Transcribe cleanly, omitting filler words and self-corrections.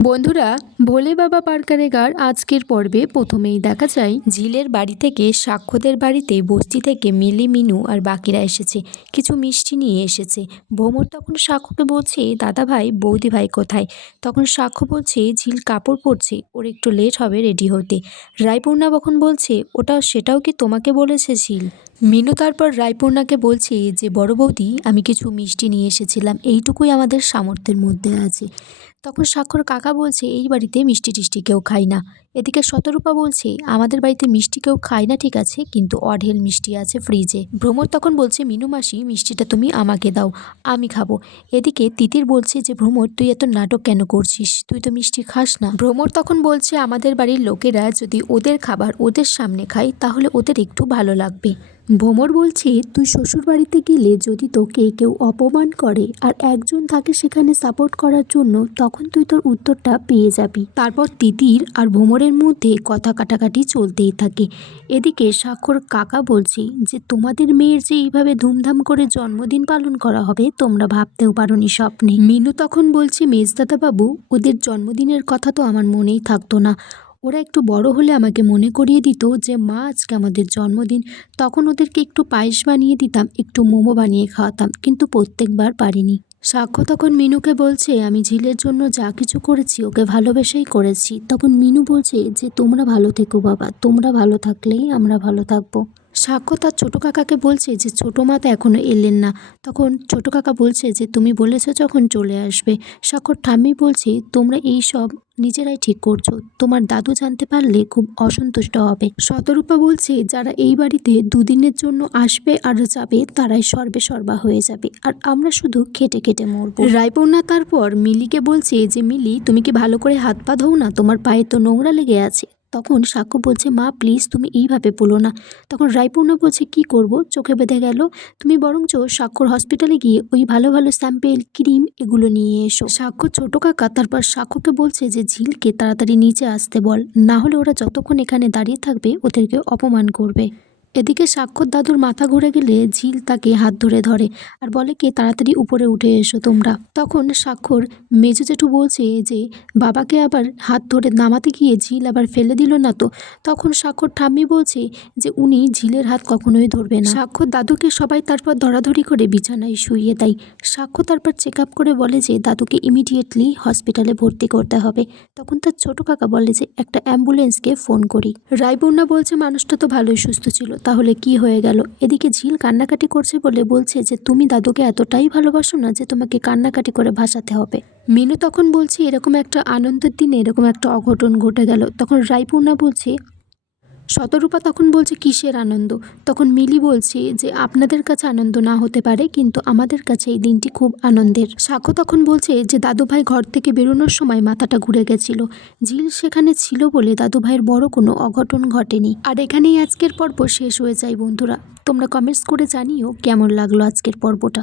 বন্ধুরা, ভোলে বাবা পারকারেগার আজকের পর্বে প্রথমেই দেখা যায় ঝিলের বাড়ি থেকে সাক্ষ্যদের বাড়িতে বস্তি থেকে মিলি, মিনু আর বাকিরা এসেছে। কিছু মিষ্টি নিয়ে এসেছে। ভ্রমর তখন সাক্ষ্যকে বলছে, দাদা ভাই বৌদি ভাই কোথায়? তখন সাক্ষ্য বলছে, ঝিল কাপড় পরছে, ওর একটু লেট হবে রেডি হতে। রায়পূর্ণা তখন বলছে, সেটাও কি তোমাকে বলেছে ঝিল? মিনু তারপর রায়পূর্ণাকে বলছে যে, বড় বৌদি আমি কিছু মিষ্টি নিয়ে এসেছিলাম, এইটুকুই আমাদের সামর্থ্যের মধ্যে আছে। তখন সাক্ষর কাকা বলছে, এই বাড়িতে মিষ্টি টিষ্টি কেউ খায় না। এদিকে শতরূপা বলছে, আমাদের বাড়িতে মিষ্টি কেউ খায় না ঠিক আছে, কিন্তু অঢেল মিষ্টি আছে ফ্রিজে। ভ্রমর তখন বলছে, মিনু মাসি মিষ্টিটা তুমি আমাকে দাও, আমি খাবো। এদিকে তিতির বলছে যে, ভ্রমর তুই এত নাটক কেন করছিস, তুই তো মিষ্টি খাস না। ভ্রমর তখন বলছে, আমাদের বাড়ির লোকেরা যদি ওদের খাবার ওদের সামনে খায় তাহলে ওদের একটু ভালো লাগবে। ভ্রমর বলছে, তুই শ্বশুর বাড়িতে গেলে যদি তোকে কেউ অপমান করে আর একজন থাকে সেখানে সাপোর্ট করার জন্য, তখন তুই তোর উত্তরটা পেয়ে যাবি। তারপর তিতির আর ভ্রমরের মধ্যে কথা কাটাকাটি চলতেই থাকে। এদিকে সাক্ষর কাকা বলছে যে, তোমাদের মেয়ের যে এইভাবে ধুমধাম করে জন্মদিন পালন করা হবে তোমরা ভাবতেও পারোনি স্বপ্নে। মিনু তখন বলছে, মেজদাদা বাবু, ওদের জন্মদিনের কথা তো আমার মনেই থাকতো না। ওরা একটু বড় হলে আমাকে মনে করিয়ে দিত যে মা আজকে আমাদের জন্মদিন, তখন ওদেরকে একটু পায়েস বানিয়ে দিতাম, একটু মোমো বানিয়ে খাওয়াতাম, কিন্তু প্রত্যেকবার পারিনি। সাক্ষ্য তখন মিনুকে বলছে, আমি ঝিলের জন্য যা কিছু করেছি ওকে ভালোবেসেই করেছি। তখন মিনু বলছে যে, তোমরা ভালো থেকো বাবা, তোমরা ভালো থাকলেই আমরা ভালো থাকবো। সাক্ষ্য তার ছোটো কাকাকে বলছে যে, ছোটো মা তো এখনও এলেন না। তখন ছোটো কাকা বলছে যে, তুমি বলেছো যখন চলে আসবে। সাক্ষ্যর ঠাম্মি বলছে, তোমরা এই সব নিজেরাই ঠিক করছো, তোমার দাদু জানতে পারলে খুব অসন্তুষ্ট হবে। শতরূপা বলছে, যারা এই বাড়িতে দুদিনের জন্য আসবে আর যাবে তারাই সর্বে সর্বা হয়ে যাবে, আর আমরা শুধু খেটে খেটে মরবো। রায়পূর্ণা তারপর মিলিকে বলছে যে, মিলি তুমি কি ভালো করে হাত পা ধোও না, তোমার পায়ে তো নোংরা লেগে আছে। তখন সাক্ষ্য বলছে, মা প্লিজ তুমি এইভাবে বলো না। তখন রায়পূর্ণা বলছে, কি করব, চোখে বেঁধে গেল, তুমি বরঞ্চ সাক্ষর হসপিটালে গিয়ে ওই ভালো ভালো স্যাম্পেল ক্রিম এগুলো নিয়ে এসো। সাক্ষ্য ছোটো কাকা তারপর সাক্ষ্যকে বলছে যে, ঝিলকে তাড়াতাড়ি নিচে আসতে বল, না হলে ওরা যতক্ষণ এখানে দাঁড়িয়ে থাকবে ওদেরকে অপমান করবে। এদিকে সাক্ষর দাদুর মাথা ঘুরে গেলে ঝিল তাকে হাত ধরে আর বলে, কে তাড়াতাড়ি উপরে উঠে এসো তোমরা। তখন সাক্ষর মেজো জেঠু বলছে যে, বাবাকে আবার হাত ধরে নামাতে গিয়ে ঝিল আবার ফেলে দিল না তো। তখন সাক্ষর ঠাম্মি বলছে যে, উনি ঝিলের হাত কখনোই ধরবে না। সাক্ষর দাদুকে সবাই তারপর ধরাধরি করে বিছানায় শুইয়ে দেয়। সাক্ষ্য তারপর চেক আপ করে বলে যে, দাদুকে ইমিডিয়েটলি হসপিটালে ভর্তি করতে হবে। তখন তার ছোট কাকা বলে যে, একটা অ্যাম্বুলেন্সকে ফোন করি। রায়পূর্ণা বলছে, মানুষটা তো ভালোই সুস্থ ছিল, তাহলে কি হয়ে গেল? এদিকে ঝিল কান্নাকাটি করছে বলে বলছে যে, তুমি দাদুকে এতটাই ভালোবাসো না যে তোমাকে কান্নাকাটি করে ভাসাতে হবে। মিনু তখন বলছে, এরকম একটা আনন্দের দিনে এরকম একটা অঘটন ঘটে গেল। তখন রায়পূর্ণা বলছে, শতরূপা তখন বলছে, কিসের আনন্দ? তখন মিলি বলছে যে, আপনাদের কাছে আনন্দ না হতে পারে, কিন্তু আমাদের কাছে এই দিনটি খুব আনন্দের। সাক্ষ্য তখন বলছে যে, দাদুভাই ঘর থেকে বেরোনোর সময় মাথাটা ঘুরে গেছিল, ঝিল সেখানে ছিল বলে দাদুভাইয়ের বড় কোনো অঘটন ঘটেনি। আর এখানেই আজকের পর্ব শেষ হয়ে যায় বন্ধুরা। তোমরা কমেন্টস করে জানিও কেমন লাগলো আজকের পর্বটা।